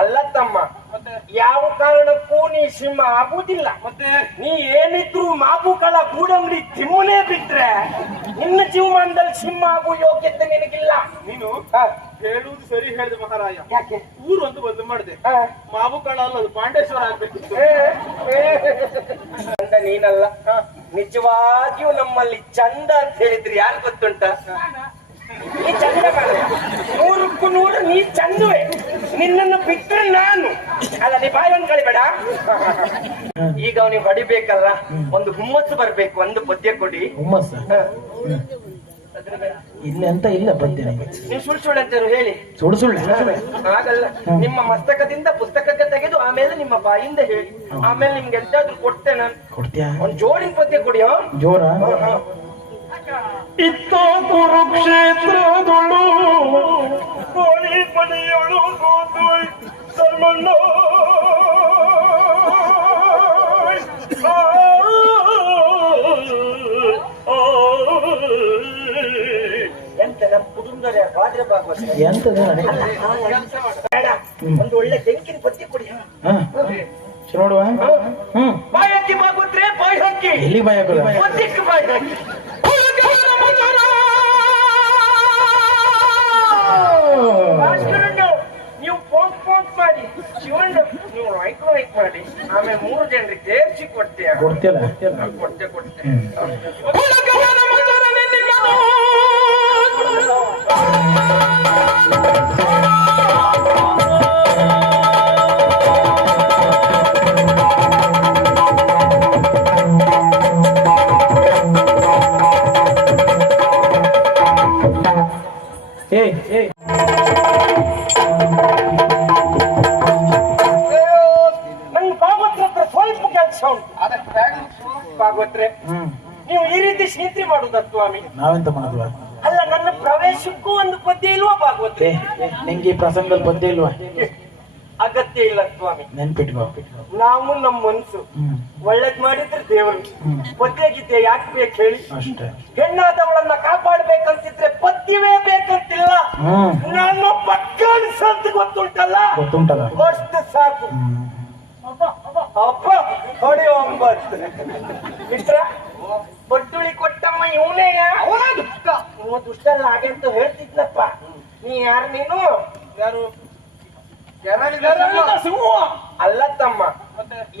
ಅಲ್ಲ ತಮ್ಮ, ಯಾವ ಕಾರಣಕ್ಕೂ ನೀ ಸಿಂಹ ಆಗುವುದಿಲ್ಲ. ಮತ್ತೆ ನೀ ಏನಿದ್ರು ಮಾಬುಗಳ ಗೂಡಂಗಡಿ ತಿಮ್ಮನೆ ಬಿಟ್ರೆ ನಿನ್ನ ಜೀವಮಾನದಲ್ಲಿ ಸಿಂಹ ಆಗುವ ಯೋಗ್ಯತೆ ನಿನಗಿಲ್ಲ. ನೀನು ಹೇಳುವುದು ಸರಿ ಹೇಳಿದೆ ಮಹಾರಾಯ. ಯಾಕೆ? ಊರು ಒಂದು ಬದಲು ಮಾಡಿದೆ. ಮಾಬುಕಳ ಅಲ್ಲ, ಅದು ಪಾಂಡೇಶ್ವರ ಆಗ್ಬೇಕಿತ್ತು. ಚಂದ ನೀನಲ್ಲ, ನಿಜವಾಗಿಯೂ ನಮ್ಮಲ್ಲಿ ಚಂದ ಅಂತ ಹೇಳಿದ್ರಿ ಯಾರು ಗೊತ್ತುಂಟ? ನೀ ಚಂದ ಕಾಣ, 100ಕ್ಕೂ 100 ನೀ ಚಂದುವೆ. ನಿನ್ನನ್ನು ಬಿಟ್ಟರೆ ನಾನು ಅಲ್ಲ. ನೀ ಬಾಯಿ ಒಂದ್ ಕಳಿಬೇಡ. ಈಗ ಅವನಿಗೆ ಹೊಡಿಬೇಕಲ್ಲ, ಒಂದು ಹುಮ್ಮಸ್ಸು ಬರ್ಬೇಕು. ಒಂದು ಪದ್ಯ ಕೊಡಿ. ಹುಮ್ಮಸ್ಸ ಇಲ್ಲ ಅಂತ ಇಲ್ಲ ಪದ್ಯ. ನೀವು ಸುಳ್ಳು ಅಂತ ಹೇಳಿ. ಸುಳ್ಳು ಹಾಗಲ್ಲ, ನಿಮ್ಮ ಮಸ್ತಕದಿಂದ ಪುಸ್ತಕಕ್ಕೆ ತೆಗೆದು ಆಮೇಲೆ ನಿಮ್ಮ ಬಾಯಿಂದ ಹೇಳಿ, ಆಮೇಲೆ ನಿಮ್ಗೆ ಎಂತಾದ್ರೂ ಕೊಡ್ತೇನೆ ನಾನು. ಕೊಡ್ತೀಯಾ? ಒಂದು ಜೋಡಿನ ಪದ್ಯ ಕೊಡಿಯೋ. ಜೋರ ಇತ್ತ ಕುರುಕ್ಷೇತ್ರದೊಳು ಕೋಳಿ ಪಡೆಯಳು ಧರ್ಮಣ್ಣ ಎಂತ ನಮ್ಮ ಕುಟುಂಬದ ಬಾದ್ರೆ ಭಾಗವತ ಎಂತದ ಬೇಡ, ಒಂದು ಒಳ್ಳೆ ಬೆಂಕಿನ ಪದ್ಯ ಕೊಡಿ. ನೋಡುವ. ಬಾಯಿ ಹಾಕಿ ಬಾಗುತ್ರೆ ಬಾಯಿ ಹಾಕಿ, ಎಲ್ಲಿ ಬಾಯಿ ಹಾಕೋದ? ಪದ್ಯಕ್ಕೆ ಬಾಯಿ ಹಾಕಿ. ನೀವು ಪೋಂಕ್ ಮಾಡಿ, ಶಿವಣ್ಣ ನೀವು ಲೈಕ್ ಮಾಡಿ, ಆಮೇಲೆ 3 ಜನರಿಗೆ ಸೇರಿಸಿ ಕೊಡ್ತೀಯ. ಕೊಡ್ತೆ. ನಂಗೆ ಭಾಗವತ್ರ ಹತ್ರ ಸ್ವಲ್ಪ ಕೆಲಸ ಉಂಟು. ಭಾಗವತ್ರೆ, ನೀವು ಈ ರೀತಿ ಶ್ರೀತಿ ಮಾಡುದ ಸ್ವಾಮಿ? ನಾವೆಂತ ಮಾಡುವ? ಅಲ್ಲ, ನನ್ನ ಪ್ರವೇಶಕ್ಕೂ ಒಂದು ಪದ್ಯ ಇಲ್ವಾ ಭಾಗವತ್ರೆ? ನಿಂಗೆ ಈ ಪ್ರಸಂಗದಲ್ಲಿ ಪದ್ಯ ಇಲ್ವಾ? ಅಗತ್ಯ ಇಲ್ಲ ಸ್ವಾಮಿ. ನೆನ್ಪಿಟ್ಕೋ, ನಾವು ನಮ್ಮ ಮನ್ಸು ಒಳ್ಳೇದ್ ಮಾಡಿದ್ರೆ ದೇವರು. ಪದ್ಯ ಗೀತೆ ಯಾಕೆ ಬೇಕು ಹೇಳಿ? ಅಷ್ಟೇ. ಹೆಣ್ಣಾದವಳನ್ನ ಕಾಪಾಡ್ಬೇಕಂತಿದ್ರೆ ಪದ್ಯವೇ ಬೇಕಂತಿಲ್ಲ. ನಾನು ಪಕ್ಕ ಅನ್ಸಂತ ಗೊತ್ತುಂಟಲ್ಲ, ಅಷ್ಟು ಸಾಕು. ಅಪ್ಪ ಹೊಡೆ 9 ಮಿತ್ರ ಬಟ್ಟುಳಿ ಕೊಟ್ಟಮ್ಮ ಇವನೇ. ಇವ ದುಷ್ಟಲ್ಲ ಹಾಗೆ ಅಂತ ಹೇಳ್ತಿದ್ನಪ್ಪ. ನೀ ಯಾರು? ನೀನು ಯಾರು? ಅಲ್ಲ ತಮ್ಮ,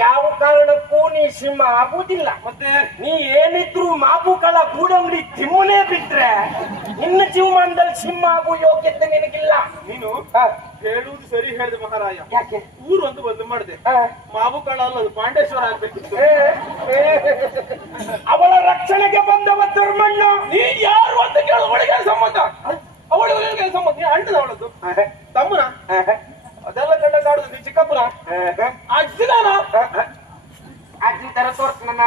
ಯಾವ ಕಾರಣಕ್ಕೂ ನೀ ಸಿಂಹ ಆಗುವುದಿಲ್ಲ. ಮತ್ತೆ ನೀ ಏನಿದ್ರು ಮಾಬುಗಳ ಗೂಡಂಗಡಿ ತಿಮ್ಮನೆ ಬಿಟ್ರೆ ನಿನ್ನ ಜೀವಮಾನದಲ್ಲಿ ಸಿಂಹ ಆಗುವ ಯೋಗ್ಯತೆ ನಿನಗಿಲ್ಲ. ನೀನು ಹೇಳುವುದು ಸರಿ ಹೇಳಿದೆ ಮಹಾರಾಯ. ಯಾಕೆ? ಊರು ಒಂದು ಬದಲು ಮಾಡಿದೆ. ಮಾಬುಕಳ ಅಲ್ಲ, ಅದು ಪಾಂಡೇಶ್ವರ ಆಗ್ಬೇಕಿತ್ತು. ಅವಳ ರಕ್ಷಣೆಗೆ ಬಂದವ ಧರ್ಮಣ್ಣ. ನೀ ಯಾರು ಅಂತ ಕೇಳೋದು? ಒಳಗೆ ಸಂಬಂಧ, ಅವಳಿಗೆ ಸಂಬಂಧ. ನೀ ಅಣ್ಣದ ಅವಳದ್ದು ತಮ್ಮನ? ಅದೆಲ್ಲ ಗಂಡ ಕಾಡುದು. ನೀ ಚಿಕ್ಕಪ್ಪನ ಅಜ್ಜಿದಾನ? ಅಜ್ಜಿ ತರ ತೋರ್ಸ್ನ.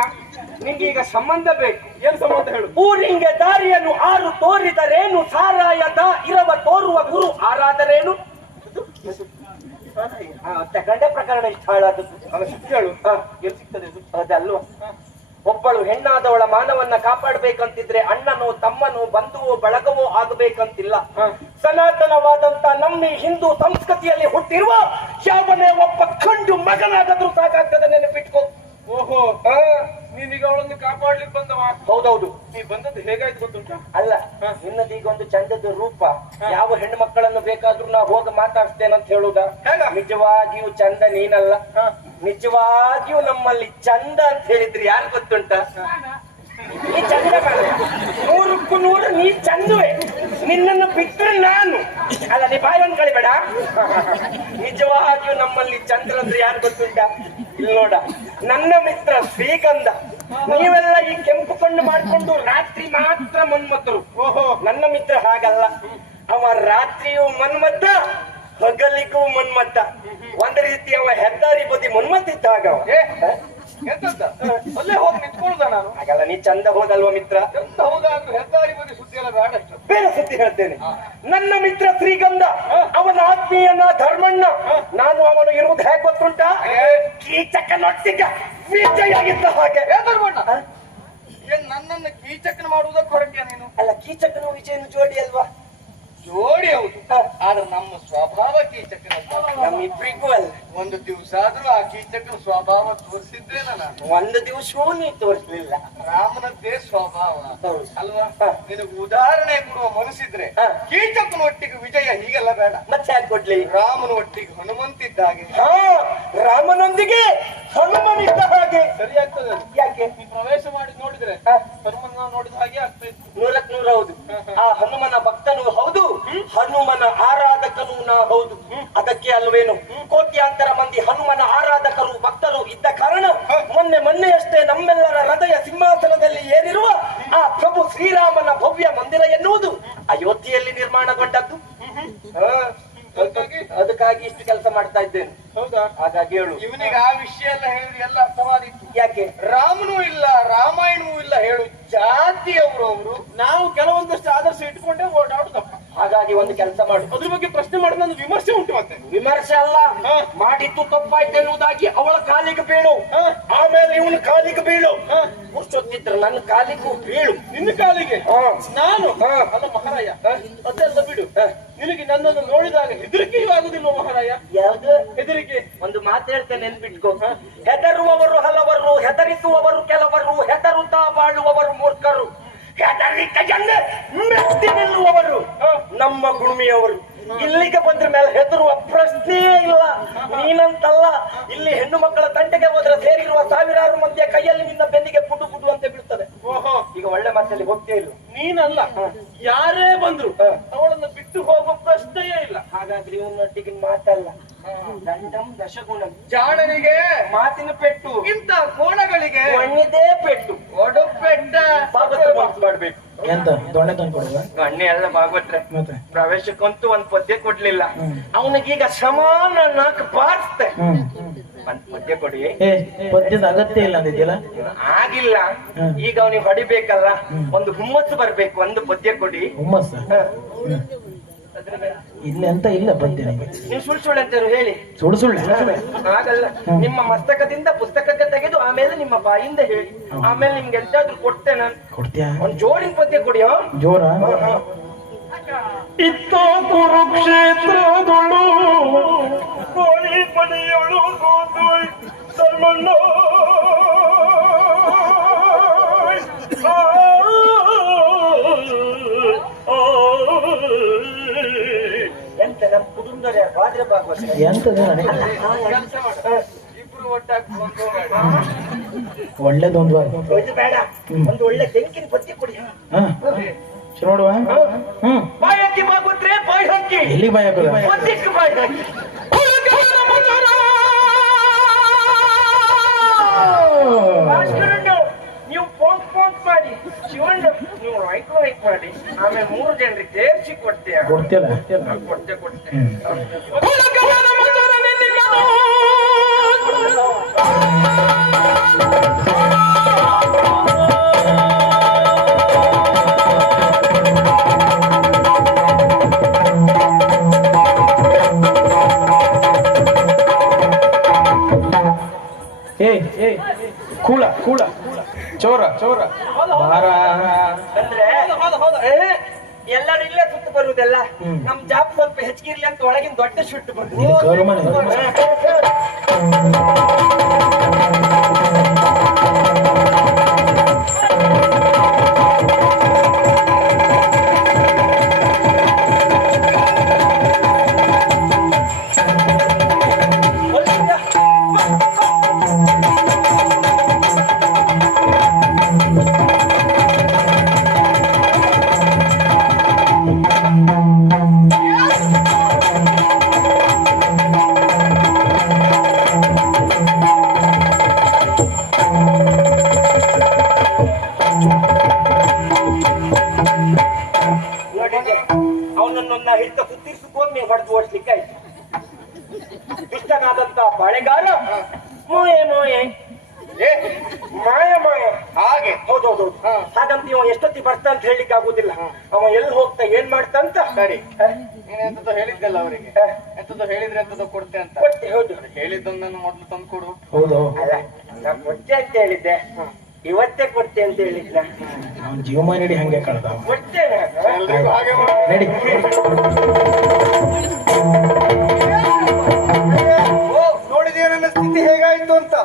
ನಿಂಗೆ ಈಗ ಸಂಬಂಧ ಬೇಕು. ಏನ್ ಸಂಬಂಧ ಹೇಳು? ಊರಿಂಗೆ ದಾರಿಯನ್ನು 6 ತೋರಿದರೇನು, ಸಾರಾಯದ ಇರವ ತೋರುವ ಗುರು ಆರಾದರೇನು. ಗಂಡ ಪ್ರಕರಣ ಇಷ್ಟ ಹಾಳಾದದ್ದು. ಹೇಳು, ಎಲ್ಲಿ ಸಿಗ್ತದೆ? ಅದಲ್ವ, ಒಬ್ಬಳು ಹೆಣ್ಣಾದವಳ ಮಾನವನ್ನ ಕಾಪಾಡಬೇಕಂತಿದ್ರೆ ಅಣ್ಣನೋ ತಮ್ಮನೋ ಬಂಧುವೋ ಬಳಗವೋ ಆಗಬೇಕಂತಿಲ್ಲ. ಸನಾತನವಾದಂತ ನಮ್ಮ ಹಿಂದೂ ಸಂಸ್ಕೃತಿಯಲ್ಲಿ ಹುಟ್ಟಿರುವ ಯಾವನೇ ಒಬ್ಬ ಗಂಡು ಮಗನಾದರೂ ಸಾಕಾಗ್ತದೆ, ನೆನಪಿಟ್ಕೋ. ಓಹೋ, ನೀನೀಗ ಅವಳನ್ನು ಕಾಪಾಡ್ಲಿಕ್ಕೆ ಬಂದವ? ಹೌದೌದು. ನೀ ಬಂದದ್ದು ಹೇಗಾಯ್ತು ಗೊತ್ತುಂಟ? ಅಲ್ಲ, ನಿನ್ನದೀಗ ಒಂದು ಚಂದದ ರೂಪ. ಯಾವ ಹೆಣ್ಣು ಮಕ್ಕಳನ್ನು ಬೇಕಾದ್ರೂ ನಾ ಹೋಗಿ ಮಾತಾಡ್ತೇನೆ ಅಂತ ಹೇಳುದ? ನಿಜವಾಗಿಯೂ ಚಂದ ನೀನಲ್ಲ, ನಿಜವಾಗಿಯೂ ನಮ್ಮಲ್ಲಿ ಚಂದ ಅಂತ ಹೇಳಿದ್ರಿ ಯಾರು ಗೊತ್ತುಂಟ? ನೀ ಚಂದ ಕಾಣ, 100ಕ್ಕೂ 100 ನೀ ಚಂದುವೆ. ನಿನ್ನನ್ನು ಬಿಟ್ಟರೆ ನಾನು ಅಲ್ಲ. ನೀ ಬಾಯಿ ಒಂದ್ ಕಳಿಬೇಡ. ನಿಜವಾಗಿಯೂ ನಮ್ಮಲ್ಲಿ ಚಂದ್ರ ಅಂದ್ರೆ ಯಾರು ಗೊತ್ತುಂಟ? ಇಲ್ಲಿ ನೋಡ, ನನ್ನ ಮಿತ್ರ ಶ್ರೀಗಂಧ. ನೀವೆಲ್ಲ ಈ ಕೆಂಪು ಕಣ್ಣು ಮಾಡ್ಕೊಂಡು ರಾತ್ರಿ ಮಾತ್ರ ಮನ್ಮಥರು. ಓಹೋ, ನನ್ನ ಮಿತ್ರ ಹಾಗಲ್ಲ. ಅವ ರಾತ್ರಿಯೂ ಮನ್ಮಥ, ಹಗಲಿಗೂ ಮನ್ಮಥ. ಒಂದ್ ರೀತಿ ಅವ ಹೆದ್ದಾರಿ ಬದಿ ಮನ್ಮಥ ಇದ್ದಾಗ. ಎಂತಂತ ಅಲ್ಲೇ ಹೋಗಿ ನಿಂತ್ಕೊಳ್ಳುದ ನಾನು? ಹಾಗಲ್ಲ, ನೀ ಚಂದ ಹೋದಲ್ವ ಮಿತ್ರ? ಎಂತ ಹೌದಾ? ಹೆದ್ದಾರಿ ಬದಿ ಸುದ್ದಿ ಎಲ್ಲ ಬೇಡಷ್ಟು. ಬೇರೆ ಸುದ್ದಿ ಹೇಳ್ತೇನೆ. ನನ್ನ ಮಿತ್ರ ಶ್ರೀಗಂಧ, ಅವನ ಆತ್ಮೀಯನ ಧರ್ಮಣ್ಣ. ನಾನು ಅವನು ಇರುವುದು ಹೇಗೆ ಗೊತ್ತುಂಟ? ಕೀಚಕನೊಟ್ಟಿಗೆ ವಿಜಯಾಗಿದ್ದ ಹಾಗೆ. ಧರ್ಮಣ್ಣ, ಏನ್ ನನ್ನನ್ನು ಕೀಚಕನ ಮಾಡುವುದಕ್ಕೆ ಹೊರಟಿಯ ನೀನು? ಅಲ್ಲ, ಕೀಚಕನು ವಿಜಯನು ಜೋಡಿ ಅಲ್ವಾ? ಜೋಡಿ ಹೌದು, ಆದ್ರೆ ನಮ್ಮ ಸ್ವಭಾವ ಕೀಚಕನ ಸ್ವಭಾವ. ನಮ್ಮಿಬ್ರಿಗೂ ಅಲ್ಲ. ಒಂದು ದಿವಸ ಆದ್ರೂ ಆ ಕೀಚಕನ ಸ್ವಭಾವ ತೋರಿಸಿದ್ರೇನ ನಾನು? ಒಂದು ದಿವಸವೂ ನೀ ತೋರಿಸ್ಲಿಲ್ಲ. ರಾಮನದ್ದೇ ಸ್ವಭಾವ ಹೌದು. ಅಲ್ವಾ? ನಿನಗೆ ಉದಾಹರಣೆ ಕೊಡುವ ಮನಸ್ಸಿದ್ರೆ ಕೀಚಕನ ಒಟ್ಟಿಗೆ ವಿಜಯ ಹೀಗೆಲ್ಲ ಬೇಡ. ಮತ್ತೆ ಯಾಕೆ ಕೊಡ್ಲಿ? ರಾಮನ ಒಟ್ಟಿಗೆ ಹನುಮಂತಿದ್ದಾಗೆ. ಹಾ, ರಾಮನೊಂದಿಗೆ ಹನುಮನಿದ್ದ ಹಾಗೆ ಸರಿಯಾಗ್ತದೆ ಅದು. ಯಾಕೆ? ನೀ ಪ್ರವೇಶ ಮಾಡಿ ನೋಡಿದ್ರೆ ಹನುಮನ ನೋಡಿದ ಹಾಗೆ ಆಗ್ತಾ ಇತ್ತು. 100ಕ್ಕೆ 100 ಹೌದು. ಆ ಹನುಮನ ಭಕ್ತನೂ ಹೌದು, ಹನುಮನ ಆರಾಧಕನೂ ನಾ ಹೌದು. ಅದಕ್ಕೆ ಅಲ್ವೇನು ಕೋಟ್ಯಾಂತರ ಮಂದಿ ಹನುಮನ ಆರಾಧಕರು ಭಕ್ತರು ಇದ್ದ ಕಾರಣ ಮೊನ್ನೆಯಷ್ಟೇ ನಮ್ಮೆಲ್ಲರ ಹೃದಯ ಸಿಂಹಾಸನದಲ್ಲಿ ಏರಿರುವ ಆ ಪ್ರಭು ಶ್ರೀರಾಮನ ಭವ್ಯ ಮಂದಿರ ಎನ್ನುವುದು ಅಯೋಧ್ಯೆಯಲ್ಲಿ ನಿರ್ಮಾಣಗೊಂಡದ್ದು. ಅದಕ್ಕಾಗಿ ಇಷ್ಟು ಕೆಲಸ ಮಾಡ್ತಾ ಇದ್ದೇನೆ. ಹೌದಾ? ಹಾಗಾಗಿ ಹೇಳು. ಇವನಿಗೆ ಆ ವಿಷಯ ಎಲ್ಲ ಹೇಳಿದ್ರೆ ಎಲ್ಲ ಅರ್ಥವಾದಿತ್ತು. ಯಾಕೆ? ರಾಮನೂ ಇಲ್ಲ, ರಾಮಾಯಣವೂ ಇಲ್ಲ, ಹೇಳು ಜಾತಿಯವರು ಅವರು. ನಾವು ಕೆಲವೊಂದಷ್ಟು ಆದರ್ಶ ಇಟ್ಕೊಂಡೇ ಓಡಾಡು ತಪ್ಪ. ಹಾಗಾಗಿ ಒಂದು ಕೆಲಸ ಮಾಡು, ಅದ್ರ ಬಗ್ಗೆ ಪ್ರಶ್ನೆ ಮಾಡಿದ ಒಂದು ವಿಮರ್ಶೆ ಉಂಟು. ಮತ್ತೆ ವಿಮರ್ಶೆ ಅಲ್ಲ, ಮಾಡಿದ್ದು ತಪ್ಪಾಯ್ತೆನ್ನುವುದಾಗಿ ಅವಳ ಕಾಲಿಗೆ ಬೀಳು, ಆಮೇಲೆ ಇವನು ಕಾಲಿಗೆ ಬೀಳು. ಮುಚ್ಚೊತ್ತಿದ್ರು ನನ್ನ ಕಾಲಿಗೂ ಬೀಳು. ನಿನ್ನ ಕಾಲಿಗೆ ನಾನು ಅಲ್ಲ ಮಹಾರಾಯ, ಅದೆಲ್ಲ ಬಿಡು. ನಿನಗೆ ನನ್ನನ್ನು ನೋಡಿದಾಗ ಹೆದರಿಕೆಯೂ ಆಗುದಿಲ್ಲ ಮಹಾರಾಯ? ಯಾವುದು ಹೆದರಿಕೆ? ಒಂದು ಮಾತು ಹೇಳ್ತೇನೆ, ನೆನ್ಪಿಟ್ಕೋ. ಹೆದರುವವರು ಹಲವರು, ಹೆದರಿಸುವವರು ಕೆಲವರು, ಹೆದರುತ್ತಾ ಬಾಳುವವರು ಮೂರ್ಖರು, ಹೆದರಿಕೆಯನ್ನೇ ಮೆಟ್ಟಿ ನಿಲ್ಲುವವರು ನಮ್ಮ ಗುಣಿಯವರು. ಇಲ್ಲಿಗೆ ಬಂದ್ರ ಮೇಲೆ ಹೆದರುವ ಪ್ರಶ್ನೆಯೇ ಇಲ್ಲ. ನೀನಂತಲ್ಲ, ಇಲ್ಲಿ ಹೆಣ್ಣು ಮಕ್ಕಳ ತಂಟೆಗೆ ಹೋದ್ರೆ ಸೇರಿರುವ ಸಾವಿರಾರು ಮಂದಿಯ ಕೈಯಲ್ಲಿ ನಿನ್ನ ಬೆನ್ನಿಗೆ ಪುಟು ಪುಟು ಅಂತ ಬೀಳ್ತದೆ. ಓಹೋ, ಈಗ ಒಳ್ಳೆ ಮಾತಲ್ಲಿ ಹೋಗ್ತೇ ಇಲ್ಲ. ನೀನಲ್ಲ, ಯಾರೇ ಬಂದ್ರು ಅವಳನ್ನು ಬಿಟ್ಟು ಹೋಗೋ ಪ್ರಶ್ನೆಯೇ ಇಲ್ಲ. ಹಾಗಾದ್ರೆ ಇವನೊಟ್ಟಿಗೆ ಮಾತಲ್ಲ, ದಂಡಂ ದಶಗುಣಂ. ಜಾಣನಿಗೆ ಮಾತಿನ ಪೆಟ್ಟು, ಇಂಥ ಕೋಣಗಳಿಗೆ ಒಣ್ಣಿದೇ ಪೆಟ್ಟು. ಒಡು ಪೆಟ್ಟ ಮಾಡ್ಬೇಕು. ಎಂತ ದೊಣ್ಣೆ ತಂದು ಕೊಡುವ? ಅಣ್ಣೆ ಎಲ್ಲ ಭಾಗವತ್ರೆ ಮತ್ತೆ ಪ್ರವೇಶಕ್ಕಂತೂ ಒಂದ್ ಪದ್ಯ ಕೊಡ್ಲಿಲ್ಲ. ಅವನಿಗೀಗ ಸಮಾನ ನಾಲ್ಕು ಬಾರಿಸ್ತೆ. ಒಂದ್ ಪದ್ಯ ಕೊಡಿ. ಏ ಪದ್ಯದ ಅಗತ್ಯ ಇಲ್ಲ ಅಂದಿದ್ಯಲ್ಲ? ಆಗಿಲ್ಲ, ಈಗ ಅವನಿಗೆ ಹೊಡಿಬೇಕಲ್ಲ, ಒಂದು ಹುಮ್ಮಸ್ಸು ಬರ್ಬೇಕು. ಒಂದು ಪದ್ಯ ಕೊಡಿ. ಹುಮ್ಮಸ್ಸ ಇಲ್ಲ ಅಂತ ಇಲ್ಲ ಪದ್ಯ. ನೀವು ಸುಳ್ಳು ಅಂತ ಹೇಳಿ. ಸುಳ್ಳು ಆಗಲ್ಲ, ನಿಮ್ಮ ಮಸ್ತಕದಿಂದ ಪುಸ್ತಕಕ್ಕೆ ತೆಗೆದು ಆಮೇಲೆ ನಿಮ್ಮ ಬಾಯಿಂದ ಹೇಳಿ, ಆಮೇಲೆ ನಿಮ್ಗೆ ಎಂತಾದ್ರೂ ಕೊಡ್ತೆ ನಾನು. ಕೊಡ್ತೀಯಾ? ಒಂದ್ ಜೋಡಿನ ಪದ್ಯ ಕೊಡಿ. ಜೋರ ಇತ್ತ ಕುರುಕ್ಷೇತ್ರದೊಳು ಕೋಳಿ ಪಡೆಯಳು ಧರ್ಮಣ್ಣ ಎಂತ ನಮ್ಮ ಕುಟುಂಬದವ್ರ ಬಾದ್ರೆ ಭಾಗವತ ಎಂತದ ಇಬ್ರು ಒಟ್ಟಾಗಿ ಒಳ್ಳೇದೊಂದು ಇದು ಬೇಡ, ಒಂದು ಒಳ್ಳೆ ಬೆಂಕಿನ ಪದ್ಯ ಕೊಡಿ. ನೋಡುವ. ಬಾಯಿ ಹಾಕಿ ಬಾಗುತ್ರೆ ಬಾಯಿ ಹಾಕಿ, ಎಲ್ಲಿ ಬಾಯ್ ಹಾಕೋದ? ಪದ್ಯಕ್ಕೆ ಬಾಯಿ ಹಾಕಿ. ಭಾಸ್ಕರಣ್ಣ, ನೀವು ಪೋಂಕ್ ಪೋಂಕ್ ಮಾಡಿ, ಶಿವಣ್ಣ ನೀವು ರೈಟ್ ರೈಟ್ ಮಾಡಿ, ಆಮೇಲೆ 3 ಜನರಿಗೆ ಸೇರಿಸಿ ಕೊಡ್ತೀಯ. ಕೊಡ್ತೀಯಲ್ಲ? ಕೊಡ್ತೆ. ಕೂಳ ಚೋರ ಅಂದ್ರೆ ಎಲ್ಲರೂ ಇಲ್ಲೇ ಸುತ್ತು ಬರುವುದಲ್ಲ, ನಮ್ ಜಾಬ್ ಸ್ವಲ್ಪ ಹೆಚ್ಚಿಗಿರ್ಲಿ ಅಂತ ಒಳಗಿನ ದೊಡ್ಡ ಶುಟ್ಟು ಬಂದು ಅವನನ್ನ ಹಿಡಿತ ಕುತ್ತಿರಿಸಿಕೊಂಡು ನೀವು ಹೊಡೆದು ಓಡಿಸ್ಲಿಕ್ಕೆ ಆಯ್ತು. ದುಷ್ಟನಾದಂತ ಬಾಳೆಗಾರ ಮೋಯೆ ಮಾಯ ಹಾಗೆ. ಹೌದೌದು. ಹಾಗಂತ ಇವ ಎಷ್ಟೊತ್ತಿ ಬರ್ತಾ ಅಂತ ಹೇಳಿಕ್ಕೆ ಆಗುದಿಲ್ಲ. ಅವ ಎಲ್ಲಿ ಹೋಗ್ತಾ ಏನ್ ಮಾಡ್ತಂತ ಸರಿ. ನೀನ್ ಎಂತದೋ ಹೇಳಿದ್ದಲ್ಲ ಅವರಿಗೆ, ಎಂತದೋ ಹೇಳಿದ್ರೆ ಎಂತದೋ ಕೊಡ್ತೆ ಅಂತ. ಹೌದು ಹೇಳಿದ್ದೊಂದನ್ನು ಮೊದ್ಲು ತಂದು ಕೊಡು. ಹೌದು. ಅಲ್ಲ, ನಾ ಕೊಡ್ತೆ ಅಂತ ಹೇಳಿದ್ದೆ. ಇವತ್ತೇ ಕೊಡ್ತೆ ಅಂತ ಹೇಳಿದ್ನ. ಅವ್ನ ಜೀವಮಾನ ನಡಿ ಹಂಗೆ ಕಳ್ದ ಕೊಡ್ತೇನೆ. ಎಲ್ರಿಗೂ ಹಾಗೆ ಮಾಡು. ನಡಿ ನೋಡಿದೀಯ ನನ್ನ ಸ್ಥಿತಿ ಹೇಗಾಯ್ತು ಅಂತ.